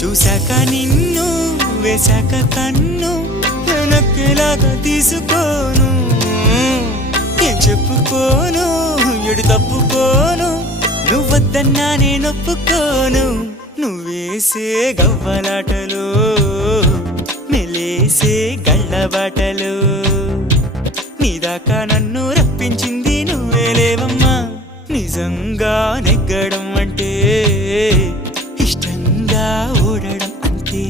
చూశాక నిన్ను వేశాక కన్ను వెనక్కిలాగా తీసుకోను ఏం చెప్పుకోను ఎడు తప్పుకోను నువ్వద్దన్నా నేనొప్పుకోను నువ్వేసే గవ్వలాటలు మెలేసే గళ్ళబాటలు నీదాకా నన్ను రప్పించింది నువ్వేలేవమ్మా నిజంగా నెగ్గడం అంటే ఇష్టంగా ఓడడం అంతే